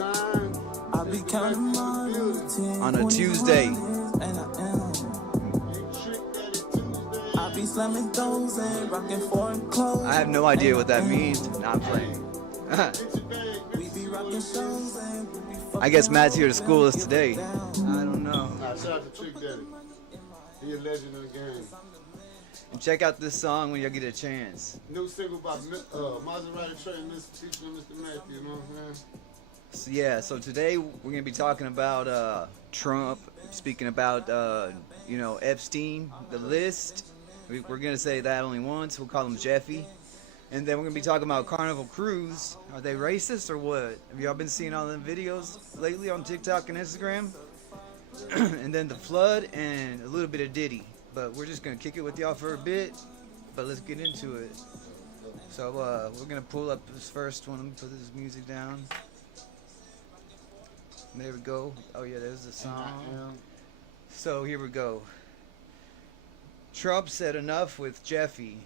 On a Tuesday. I have no idea what that means. Nah, I'm playing. I guess Matt's here to school us today. I don't know. Nah, shout out to Trick Daddy. He a legend in the game. And check out this song when you get a chance. New single by Maserati Trey, Mr. Teacher, and Mr. Matthew, you know what I'm saying? So, yeah, so today we're going to be talking about Trump, speaking about, Epstein, the list. We're going to say that only once. We'll call him Jeffy. And then we're going to be talking about Carnival Cruise. Are they racist or what? Have y'all been seeing all them videos lately on TikTok and Instagram? And then the flood and a little bit of Diddy. But we're just going to kick it with y'all for a bit. But let's get into it. So we're going to pull up this first one. Let me put this music down. There we go. Oh yeah, there's the song. So here we go. Trump said enough with Jeffy.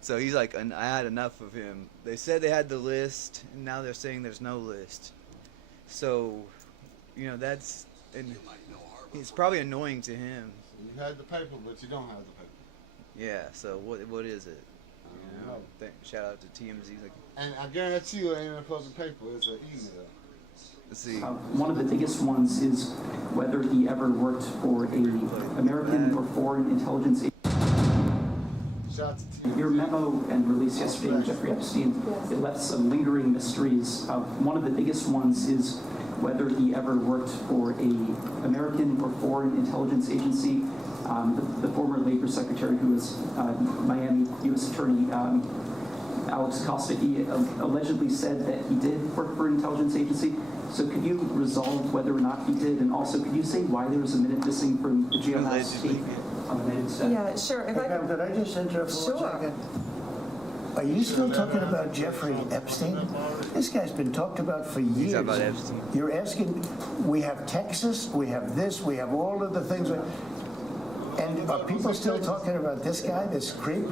So he's like, I had enough of him. They said they had the list, and now they're saying there's no list. So, that's, and it's probably annoying to him. You had the paper, but you don't have the paper. Yeah. So what is it? Shout out to TMZ. And I guarantee you, it ain't a fucking paper. It's an email. Let's see. One of the biggest ones is whether he ever worked for a American or foreign intelligence agency. Your memo and release yesterday on Jeffrey Epstein, it left some lingering mysteries. One of the biggest ones is whether he ever worked for a American or foreign intelligence agency. The former Labor Secretary, who was Miami U.S. Attorney Alex Acosta, he allegedly said that he did work for an intelligence agency. So could you resolve whether or not he did, and also could you say why there was a minute missing from the jailhouse tape on the United States? Yeah, sure. Could I just interrupt for 1 second? Are you still talking about Jeffrey Epstein? This guy's been talked about for years. He's about Epstein. You're asking, we have Texas, we have this, we have all of the things. And are people still talking about this guy, this creep?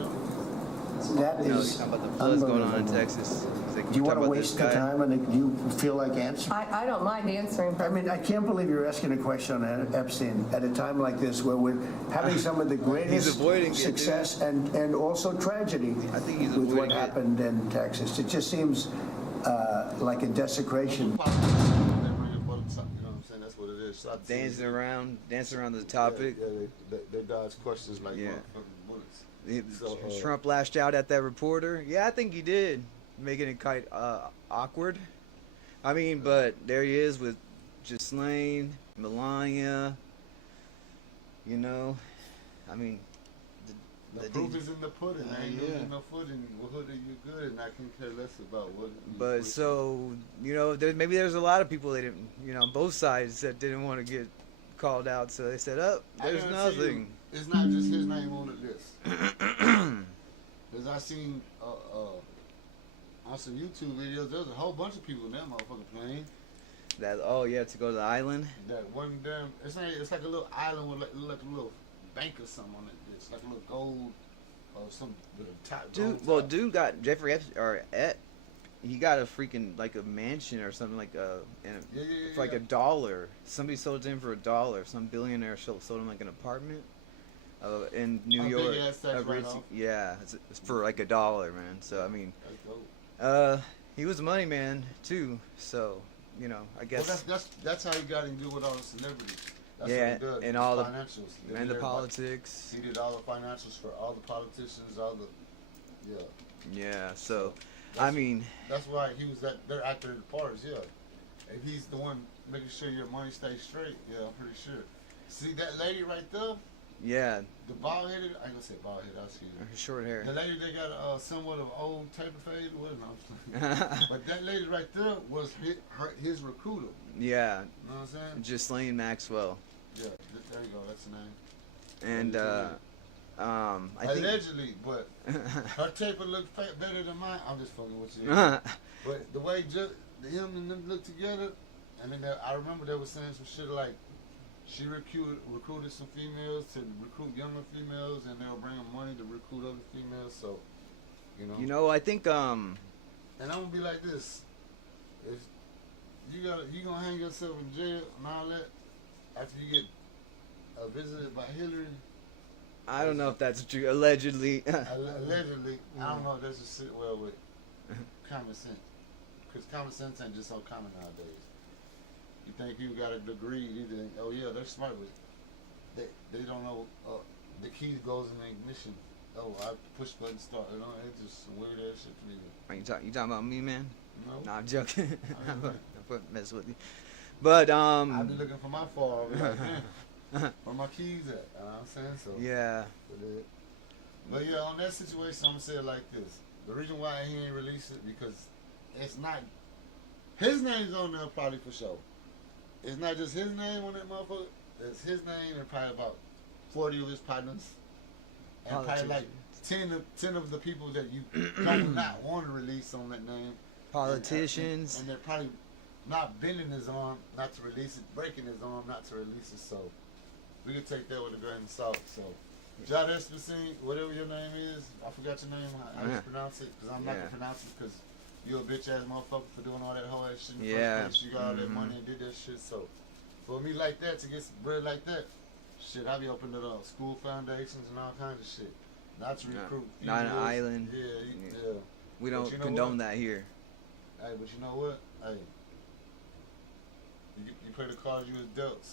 That is about the floods going on in Texas. Do you want to waste the time, and do you feel like answering? I don't mind answering. I mean, I can't believe you're asking a question on Epstein at a time like this, where we're having some of the greatest success and also tragedy with what happened in Texas. It just seems like a desecration. That's what it is. Dancing around the topic. Yeah, they dodge questions like motherfucking bullets. Trump lashed out at that reporter. Yeah, I think he did, making it quite awkward. I mean, but there he is with Ghislaine, Melania. I mean, the proof is in the pudding. I ain't losing no pudding. Well, you good, and I can care less about what. But so maybe there's a lot of people that didn't, on both sides that didn't want to get called out. So they said, there's nothing. It's not just his name on the list. Because I seen on some YouTube videos, there's a whole bunch of people in that motherfucking plane. To go to the island. That one damn, it's like a little island with like a little bank or something on it. It's like a little gold or some with a top. Dude got Jeffrey Epstein, he got a freaking like a mansion or something like for like $1. Somebody sold it to him for $1. Some billionaire sold him like an apartment in New York. It's for like $1, man. So I mean, he was a money man too. So I guess that's how he got in good with all the celebrities. That's yeah, what he does. And all the financials and the politics. He did all the financials for all the politicians, Yeah. So, I mean, that's why he was they're acting in the parties. Yeah, and he's the one making sure your money stays straight. Yeah, I'm pretty sure. See that lady right there? Yeah. The bald headed. I ain't gonna say bald headed. I'll see you. Her short hair. The lady that got somewhat of old taper fade. But that lady right there was his recruiter. Yeah. You know what I'm saying? Ghislaine Maxwell. Yeah, there you go. That's the name. And I think allegedly, but her taper looked better than mine. I'm just fucking with you. But the way him and them looked together, and then I remember they were saying some shit like she recruited some females to recruit younger females, and they were bringing money to recruit other females. So, I think And I'm gonna be like this: if you gonna hang yourself in jail and all that after you get visited by Hillary. I don't know if that's true. Allegedly. Allegedly, I don't know if that's just sit well with common sense. Because common sense ain't just so common nowadays. You think you got a degree, you think, oh yeah, they're smart, but they don't know the key goes in the ignition. Oh, I push button start. You know, it's just some weird ass shit to me. You talking about me, man? No. Nah, I'm joking. I'm mess with you. But I be looking for my phone. I'll be like, man, where my keys at? You know what I'm saying? So yeah. But yeah, on that situation, I'm gonna say it like this. The reason why he ain't released it because it's not his name's on there probably for sure. It's not just his name on that motherfucker. It's his name and probably about 40 of his partners. And probably like 10 of the people that you don't not want to release on that name. Politicians. And they're probably not bending his arm not to release it, breaking his arm not to release it. So we can take that with a grain of salt. So Jad Espacine, whatever your name is, I forgot your name. How you pronounce it? Because I'm not going to pronounce it because you're a bitch ass motherfucker for doing all that whole ass shit in the first place. You got all that money and did that shit. So for me like that, to get some bread like that, shit, I be opening up school foundations and all kinds of shit. Not to recruit. Not an island. Yeah. We don't condone that here. Hey, but you know what? Hey, you play the cards you was dealt,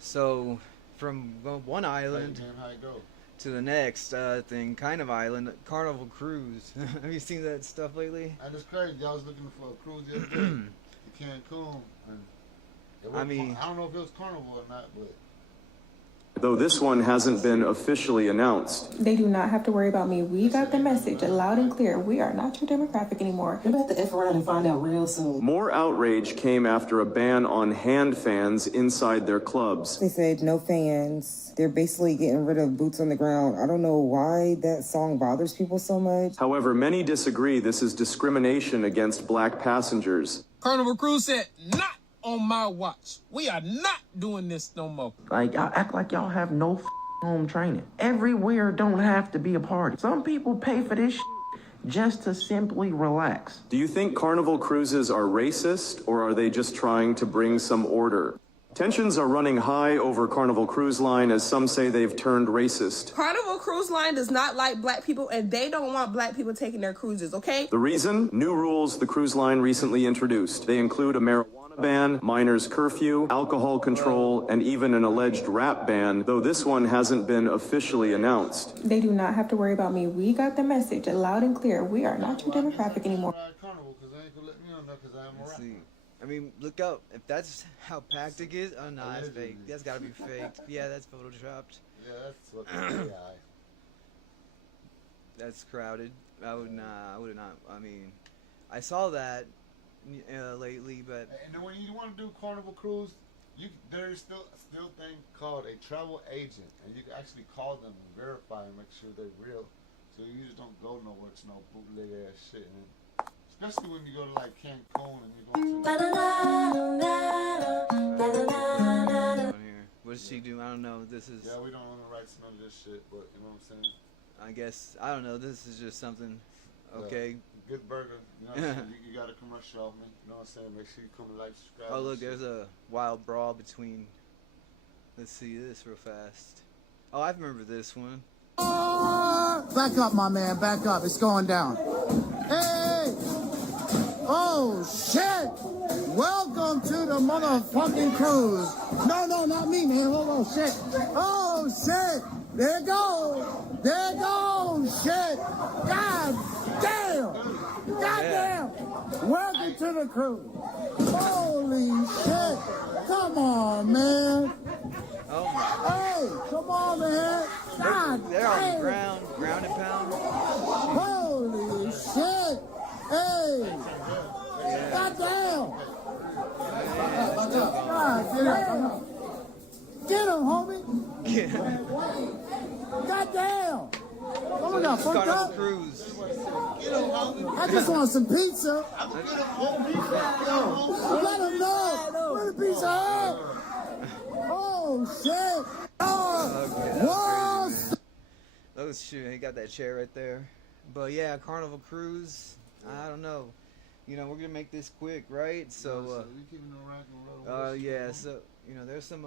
So, from one island how it go. to the next thing, kind of island, Carnival Cruise. Have you seen that stuff lately? And it's crazy. I was looking for a cruise the other day to Cancun, and I don't know if it was Carnival or not, but though this one hasn't been officially announced. They do not have to worry about me. We got the message loud and clear. We are not your demographic anymore. You're about to F around and find out real soon. More outrage came after a ban on hand fans inside their clubs. They said no fans. They're basically getting rid of boots on the ground. I don't know why that song bothers people so much. However, many disagree this is discrimination against black passengers. Carnival Cruise said, not on my watch. We are not doing this no more. Like, y'all act like y'all have no home training. Everywhere don't have to be a party. Some people pay for this just to simply relax. Do you think Carnival cruises are racist, or are they just trying to bring some order? Tensions are running high over Carnival Cruise Line as some say they've turned racist. Carnival Cruise Line does not like black people, and they don't want black people taking their cruises, okay? The reason? New rules the cruise line recently introduced. They include a marijuana ban, minors curfew, alcohol control, and even an alleged rap ban, though this one hasn't been officially announced. They do not have to worry about me. We got the message loud and clear. We are not your demographic anymore. Let's see. I mean, look up. If that's how packed it is, oh no, that's fake. That's gotta be faked. Yeah, that's photoshopped. Yeah, that's fucking AI. That's crowded. I would not. I mean, I saw that lately, but. And then when you want to do Carnival Cruise, there's still thing called a travel agent, and you can actually call them and verify and make sure they're real. So you just don't go nowhere to no bootleg ass shit. And especially when you go to like Cancun and you go to. What does she do? I don't know. This is. Yeah, we don't own the rights to none of this shit, but you know what I'm saying. I guess I don't know. This is just something. Okay. Good burger. You know what I'm saying? You got a commercial off me. You know what I'm saying? Make sure you come and like, subscribe. Oh look, there's a wild brawl between. Let's see this real fast. Oh, I remember this one. Back up, my man. Back up. It's going down. Hey! Oh, shit! Welcome to the motherfucking cruise. No, not me, man. Oh, shit. Oh, shit. There it goes. There it goes. Shit. God damn. God damn. Welcome to the cruise. Holy shit. Come on, man. Oh my. Hey, come on, man. God They're on the ground and pound. Holy shit. Hey. Yeah. God damn. Get him, homie. Yeah. God damn. Oh my God, fucked Carnival up. Cruise. I just want some pizza. Let him know. Where the pizza at? Oh shit. Oh, okay, oh shoot, he got that chair right there. But yeah, Carnival Cruise. I don't know. you know, we're gonna make this quick, right? So, we keeping the rack and roll. yeah. So, you know, there's some,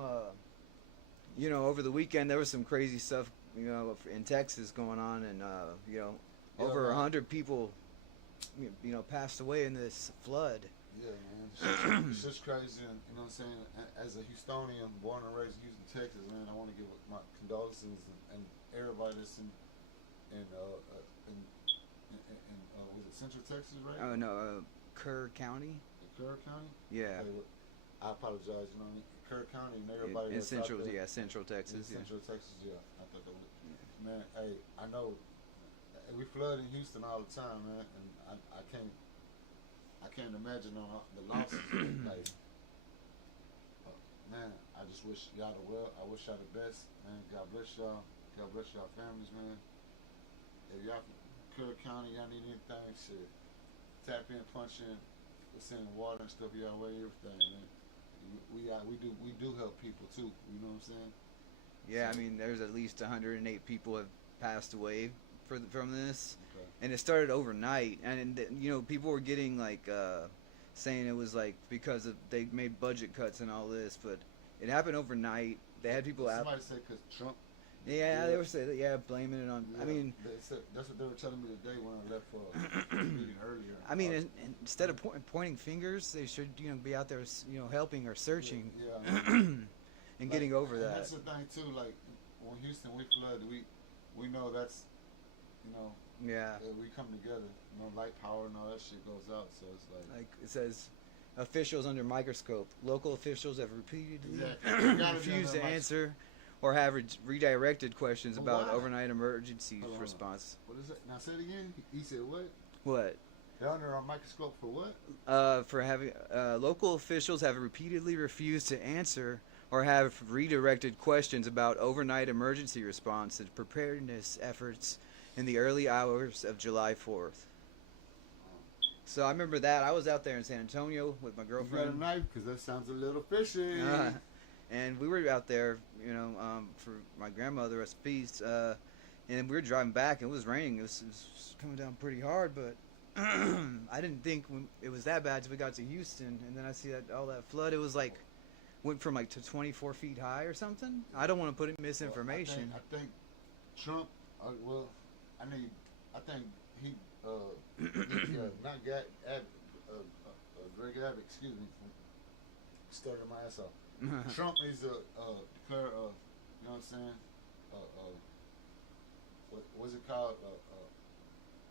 you know, over the weekend there was some crazy stuff, you know, in Texas going on, and you know, over 100 people, you know, passed away in this flood. Yeah, man. It's just crazy, and you know what I'm saying? As a Houstonian, born and raised in Houston, Texas, man, I want to give my condolences and everybody that's in was it Central Texas, right? Oh no, Kerr County. Kerr County? Yeah. Okay, well, I apologize, you know what I mean? Kerr County and everybody In that's Central, out there. yeah, Central Texas. In Central Texas, yeah. I thought that was, man, hey, I know we flood in Houston all the time, man, and I can't imagine on the losses. Like, man, I just wish y'all the well. I wish y'all the best, man. God bless y'all. God bless y'all families, man. If y'all from Kerr County, y'all need anything, shit, tap in, punch in, we're sending water and stuff y'all way, everything, man. We do help people too. You know what I'm saying? Yeah, so, I mean, there's at least 108 people have passed away from this, okay. and it started overnight. And you know, people were getting like saying it was like because they made budget cuts and all this, but it happened overnight. They had people out. Somebody said because Trump. Yeah, they were saying that. Yeah, blaming it on. Yeah, I mean, that's what they were telling me today when I left for a meeting earlier. I mean, instead of pointing fingers, they should, you know, be out there, you know, helping or searching, and like, getting over that. And that's the thing too. Like when Houston we flood, we know that's, you know. Yeah. We come together. You know, light power and all that shit goes out. So it's like it says, officials under microscope. Local officials have repeatedly refused to answer or have redirected questions about overnight emergency response. What is it? Now say it again. He said what? What? They're under a microscope for what? For having local officials have repeatedly refused to answer or have redirected questions about overnight emergency response and preparedness efforts in the early hours of July 4th. So I remember that. I was out there in San Antonio with my girlfriend. You got a knife? Because that sounds a little fishy. And we were out there, you know, for my grandmother's feast. And we were driving back, and it was raining. It was coming down pretty hard, but I didn't think it was that bad until we got to Houston. And then I see that all that flood. It was like, went from like to 24 feet high or something. I don't want to put in misinformation. Well, I think Trump, I think he, not Greg Abbott, excuse me, stuttering my ass off. Trump needs to declare, you know what I'm saying? What's it called?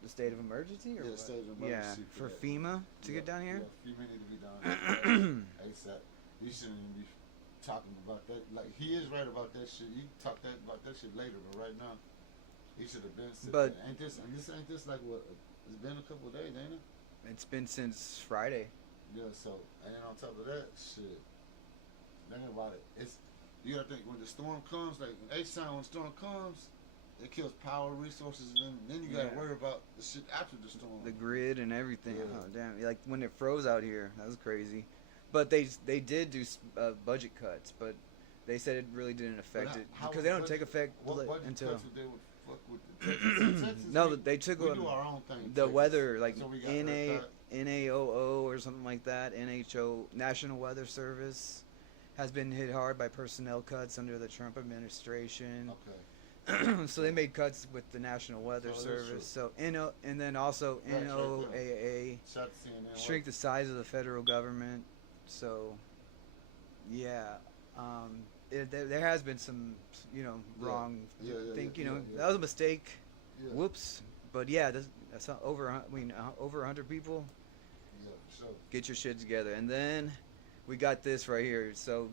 The state of emergency, or the what? state of emergency. Yeah, for FEMA to get down here. Yeah, FEMA need to be down here ASAP. He shouldn't even be talking about that. Like he is right about that shit. You can talk about that shit later, but right now, he should have been. But ain't this like what? It's been a couple of days, ain't it? It's been since Friday. Yeah. So and then on top of that, shit. Think about it. It's you gotta think when the storm comes, like H-Town, when the storm comes, it kills power, resources, and then you gotta worry about the shit after the storm. The grid and everything. Yeah. Oh damn! Like when it froze out here, that was crazy. But they did do budget cuts, but they said it really didn't affect it because they don't take effect until. Cuts would they would fuck with the Texas, no, they took we do our own thing. The weather, like so NAOO or something like that. NHO, National Weather Service, has been hit hard by personnel cuts under the Trump administration. Okay. So they made cuts with the National Weather Service. So and then also NOAA shrink the size of the federal government. So yeah, there has been some, you know, wrong. That was a mistake. Yeah. Whoops. But yeah, that's not over 100 people. Yeah, sure. Get your shit together, and then we got this right here. So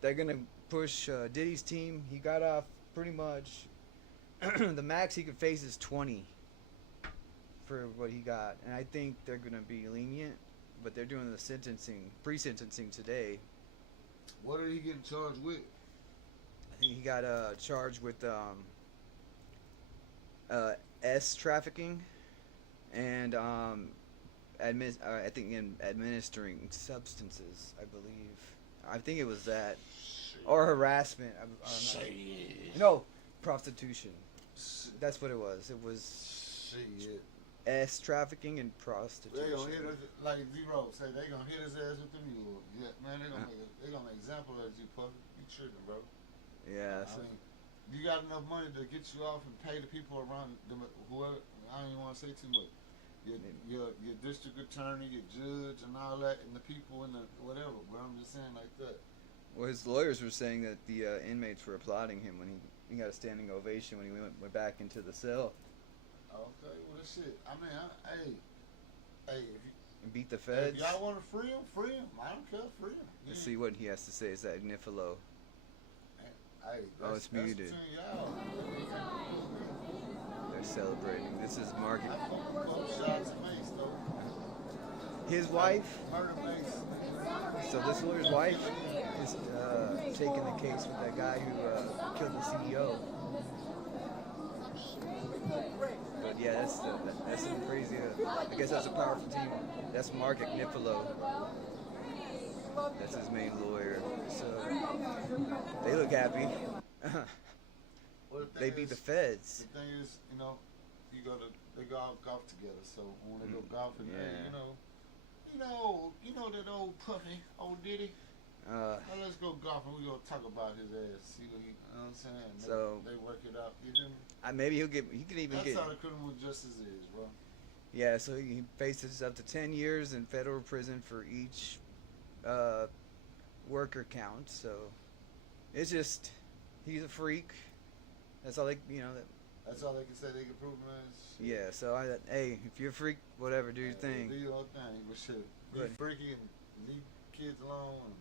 they're gonna push Diddy's team. He got off pretty much. The max he could face is 20 for what he got, and I think they're gonna be lenient. But they're doing the pre-sentencing today. What are he getting charged with? I think he got charged with trafficking and I think in administering substances, I believe. I think it was that. Shit. Or harassment. No, prostitution. That's what it was. It was Shit. S trafficking and They prostitution. gonna hit us like Zero say. They gonna hit his ass with the mule. Yeah, man. They gonna make example of you, puppy. You tripping, bro. Yeah. I mean, you got enough money to get you off and pay the people around them, whoever. I don't even want to say too much. Your district attorney, your judge, and all that, and the people and the whatever. But I'm just saying like that. Well, his lawyers were saying that the inmates were applauding him when he got a standing ovation when he went back into the cell. Okay, well, this shit. I mean, hey, if you And beat the feds. if y'all want to free him, free him. I don't care, free him. Yeah. Let's see what he has to say. Is that Nifilo? Hey, Oh, it's muted. between y'all. They're celebrating. This is Market. I fuck with both shots of Mace, though. His wife. Murder Mace. So this lawyer's wife is taking the case with that guy who killed the CEO. But yeah, that's some crazy. I guess that's a powerful team. That's Mark Nifilo. That's his main lawyer. So they look happy. Well, They beat the feds. The thing is, you know, they go out golf together. So when they go golfing, Yeah. hey, you know that old puffy, old Diddy. Well, let's go golfing. We gonna talk about his ass. See what he, you know what I'm saying? So they work it out. You know? maybe he could even That's get. how the criminal justice is, bro. Yeah, so he faces up to 10 years in federal prison for each worker count. So it's just he's a freak. That's all they, That's all they can say. They can prove him as. Yeah. So hey, if you're a freak, whatever, do your thing. Do your thing, but shit, be Good. freaky and leave kids alone.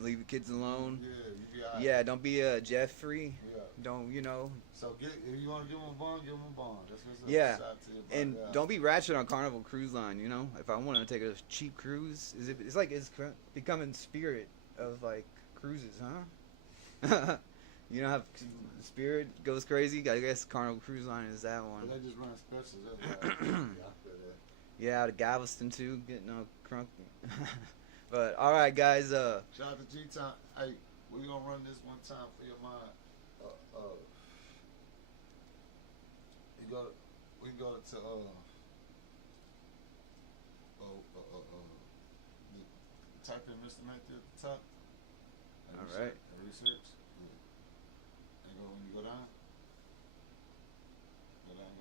Leave the kids alone. Yeah, you be alright. Yeah, don't be a Jeffrey. Yeah. Don't So if you want to give them a bond, give them a bond. That's what's up. Yeah, Shout to you, and yeah. don't be ratchet on Carnival Cruise Line. If I want to take a cheap cruise, it's like it's becoming spirit of like cruises, huh? You know how Spirit goes crazy? I guess Carnival Cruise Line is that one. But they just run specials. That's right. Yeah, I feel that. Yeah, out of Galveston too, getting all crunk. But all right, guys. Shout out to G-Town. Hey, we gonna run this one time for your mind. We can go to type in Mr. Matthew at the top. All right. Research. And go when you go down. Go down.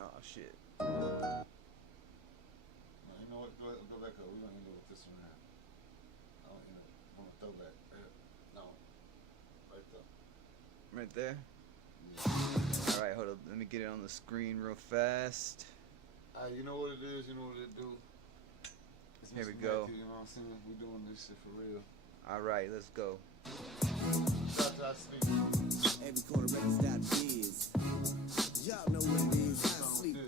Oh shit. No, you know what? Go back up. We're gonna end it with this one now. I don't want to throw back. No. Right there. Right there. All right, hold up. Let me get it on the screen real fast. You know what it is. You know what it do. It's Here we Mr. go. Matthew, you know what I'm saying? We doing this shit for real. All right, let's go. Shout out to Sleep. Every corner records.biz. Y'all know what it is. I sleep. Yeah.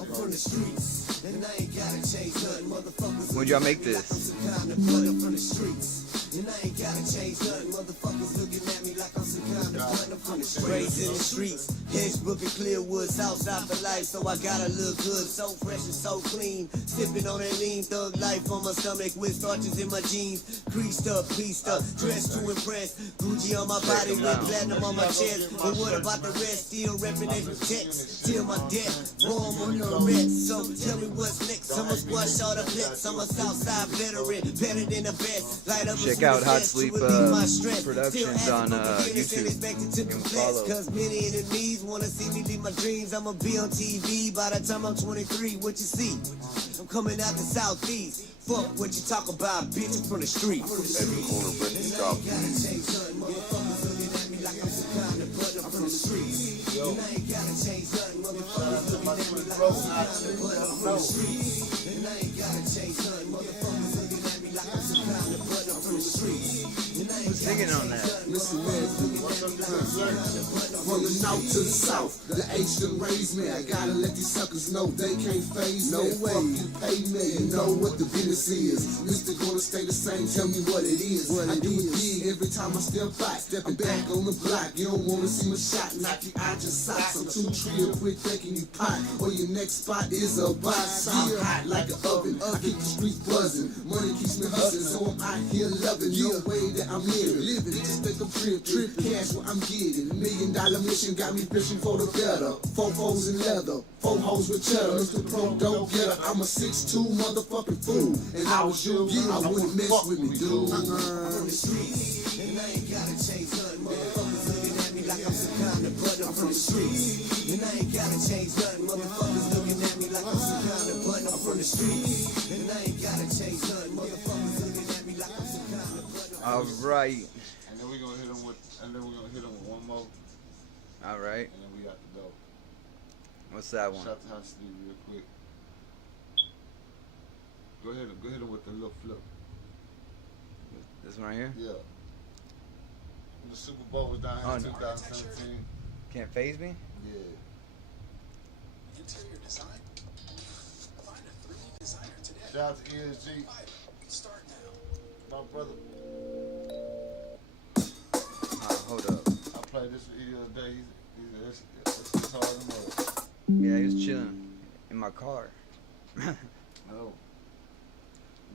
I'm from the streets. And I ain't gotta change nothing. Motherfuckers. When'd y'all make this? From the streets. And I ain't gotta change nothing. Motherfuckers looking at me like I'm some kind of gun. I'm from the streets. Raised in the streets. Hedgebrook and Clearwood, Southside for life. So I gotta look good. So fresh and so clean. Sipping on that lean thug life on my stomach with starches in my jeans. Creased up, pieced up, dressed to impress. Gucci on my body with platinum on my chest. But what about the rest? Still repping they protects. Till my death. Warm on the rest. So tell me what's next. I'm a squash all the flex. I'm a Southside veteran. Better than the best. Light up Check out Hot Sleep Productions on YouTube. You can follow. Cause many enemies wanna see me leave my dreams. I'ma be on TV by the time I'm 23. What you see? I'm coming out the southeast. Fuck what you talk about, bitch. I'm from the streets. Every corner records.biz. Motherfuckers looking at me like I'm some kind of butt. I'm from the streets. And I ain't gotta change nothing. Motherfuckers looking at me like I'm some kind of butt. I'm from the streets. And I ain't gotta change nothing. Motherfuckers looking at me like I'm some kind of butt. I'm from the streets. Who's singing on that? Listen, man. From the north to the south, the H done raised me. I gotta let these suckers know they can't phase me. No way. Fuck you, pay me. You know what the business is. Mister gonna stay the same. Tell me what it is. I do it big every time I step back. Stepping back on the block. You don't wanna see my shot. Knock you out your socks. I'm too trill, quit thinking you pot. Or your next spot is a box. I'm hot like an oven. I keep the streets buzzing. Money keeps me hustling, so I'm out here loving. No way that I'm in. living, just think I'm trip, cash what I'm getting. $1 million mission got me fishing for the better. 4 foes in leather, 4 hoes with cheddar. Mr. Pro dope getter, I'm a 6'2" motherfucking fool. And I was you, I wouldn't mess with me, dude. I'm from the streets, and I ain't gotta change nothing. Motherfuckers looking at me like I'm some kind of button. I'm from the streets, and I ain't gotta change nothing. Motherfuckers looking at me like I'm some kind of button. I'm from the streets, and I ain't gotta change nothing. Motherfuckers looking at me like I'm some kind of button. All right. And then we're gonna hit him with, one more. All right. And then we got to go. What's that one? Shout to Hot Steve real quick. Go ahead with the little flip. This one right here? Yeah. When the Super Bowl was down here in 2017. Can't phase me? Yeah. Interior design. Find a 3D designer today. Shout out to ESG. Start now. My brother. Hold up. I played this video the other day. It's hard to know. Yeah, he was chilling in my car. No.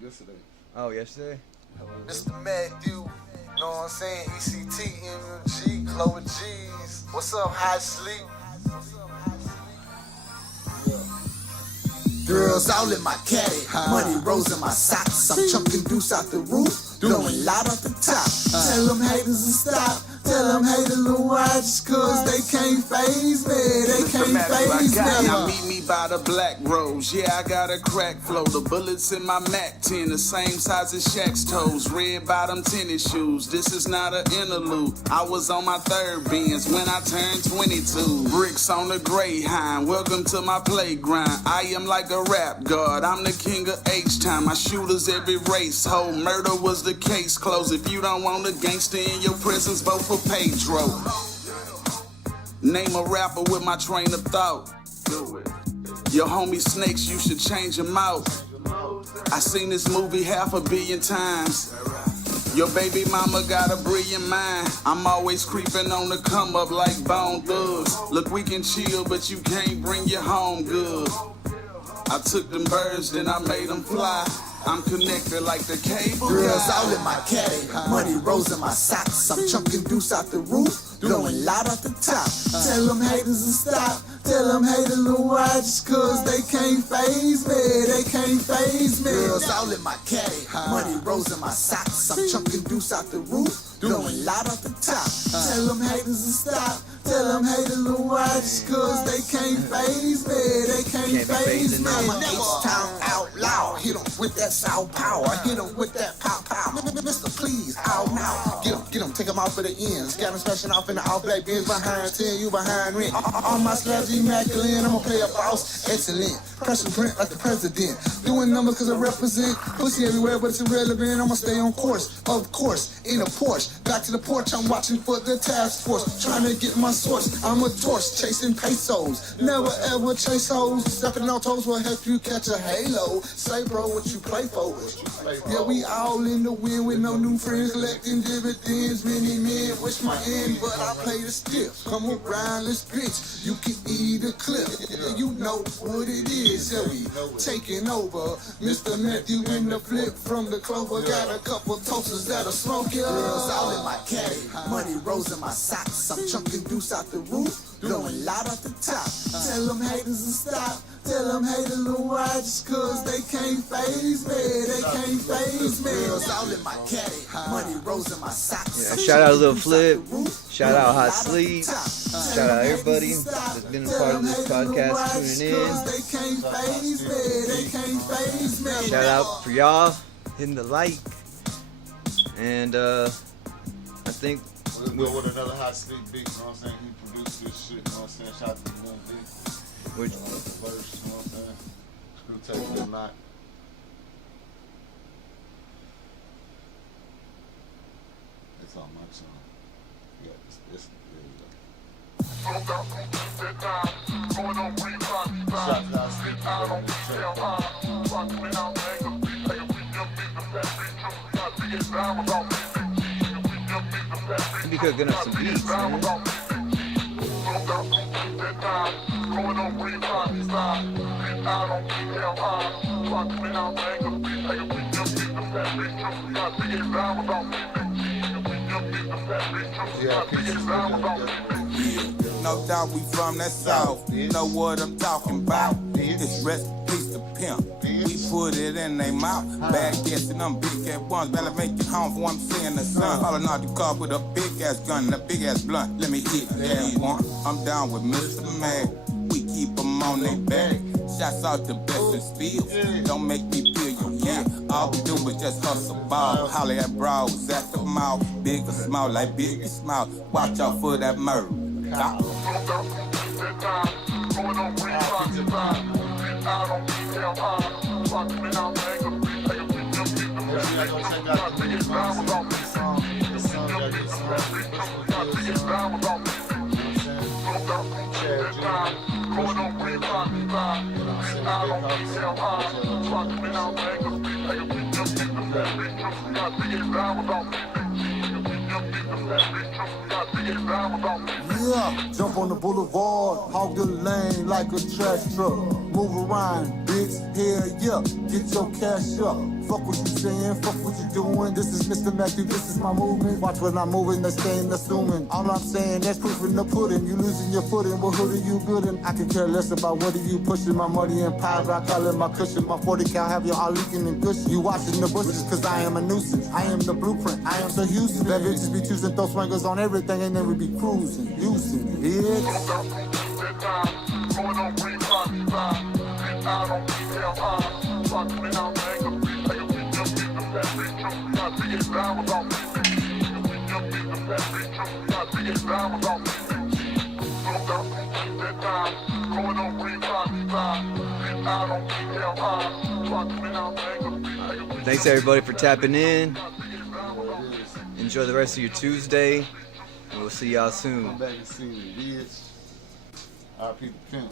Yesterday. Oh, yesterday? Mr. Matthew, you know what I'm saying? ECT, MUG, Clover G's. What's up, Hot Sleep? Girls all in my caddy, money rolls in my socks. I'm chunking deuce out the roof, blowing loud off the top. Tell them haters to stop, tell them haters to watch, cause they can't phase me, they can't phase me. Now meet me by the black rose, yeah I got a crack flow. The bullets in my Mac 10, the same size as Shaq's toes. Red bottom tennis shoes, this is not an interlude. I was on my 3rd Benz when I turned 22. Bricks on the Greyhound, welcome to my playground. I am like a rap god, I'm the king of H-time. I shooters every race, ho, murder was the case closed. If you don't want a gangster in your presence, vote for Pedro. Name a rapper with my train of thought. Your homie snakes, you should change them out. I seen this movie 500 million times. Your baby mama got a brilliant mind. I'm always creeping on the come up like Bone Thugs. Look, we can chill, but you can't bring your home good. I took them birds, then I made them fly. I'm connected like the cable. Girls all in my caddy, money rolls in my socks. I'm chunking deuce out the roof, blowing loud off the top. Tell them haters to stop, tell them haters to watch, cause they can't phase me, they can't phase me. Girls all in my caddy, money rolls in my socks. I'm chunking deuce out the roof, blowing loud off the top. Tell them haters to stop, tell them haters to watch, cause they can't phase me, they can't phase me. I'm an H-Town outlaw, hit them with that South power, hit them with that pow pow. Mr. Please, out now. Get them, take them out for the ends. Got them smashing off in the all black Benz behind 10, you behind rent. All my slabs immaculate, I'ma play a boss, excellent. Pressure print like the president. Doing numbers cause I represent. Pussy everywhere, but it's irrelevant. I'ma stay on course, of course, in a Porsche. Back to the porch, I'm watching for the task force. Trying to get my source, I'm a torch, chasing pesos. Never ever chase hoes. Stepping on toes will help you catch a halo. Say bro, what you play for? Yeah, we all in the wind with no new friends, collecting dividends. Many men wish my end, but I play the stiff. Come around, let's bitch. You can eat a clip. Yeah, you know what it is. Yeah, we taking over. Mr. Matthew in the flip from the Clover. Got a couple toasters that'll smoke ya. Girls all in my caddy, money rolls in my socks. I'm chunking deuce out the roof, blowing loud off the top. Tell them haters to stop, tell them haters to watch, cause they can't phase me, they can't phase me. Girls all in my caddy, money rolls in my socks. Yeah, shout out Lil Flip, shout out Hot Sleep, shout out everybody that's been a part of this podcast tuning in. Shout out for y'all hitting the like, and I think we'll go with another Hot Sleep beat, you know what I'm saying? He produced this shit, you know what I'm saying? Shout out to the young beat. Which verse, you know what I'm saying? Screw tape or not. It's on my song. Yeah, this there you go. Shout out you be cooking up some beats, man. Yeah, pieces. No doubt we from that south. You know what I'm talking about. This rest piece to pimp. We put it in their mouth. Bad guess and them big ass ones. Better make it home for what I'm seeing the sun. Falling out the car with a big ass gun and a big ass blunt. Let me hit that one. I'm down with Mr. Mag. We keep them on their back. Shots out the best and spills. Don't make me feel you, yeah. All we do is just hustle ball. Holler at bros at the mouth. Big or small, like big or small. Watch out for that murder. Yeah, jump on the boulevard, hog the lane like a trash truck. Move around, bitch, hell yeah, get your cash up. Fuck what you saying, fuck what you doing. This is Mr. Matthew, this is my movement. Watch when I'm moving, that's staying assuming. All I'm saying, that's proof in the pudding. You losing your footing, but who do you building? I can care less about what are you pushing. My money in piles, I call it my cushion. My 40 cal have you all leaking and gushing. You watching the bushes, cause I am a nuisance. I am the blueprint, I am the Houston. Bad bitches be choosing, throw swingers on everything, and then we be cruising, using it. Thanks everybody for tapping in. Enjoy the rest of your Tuesday, and we'll see y'all soon. Come back and see me, bitch. RP the pimp.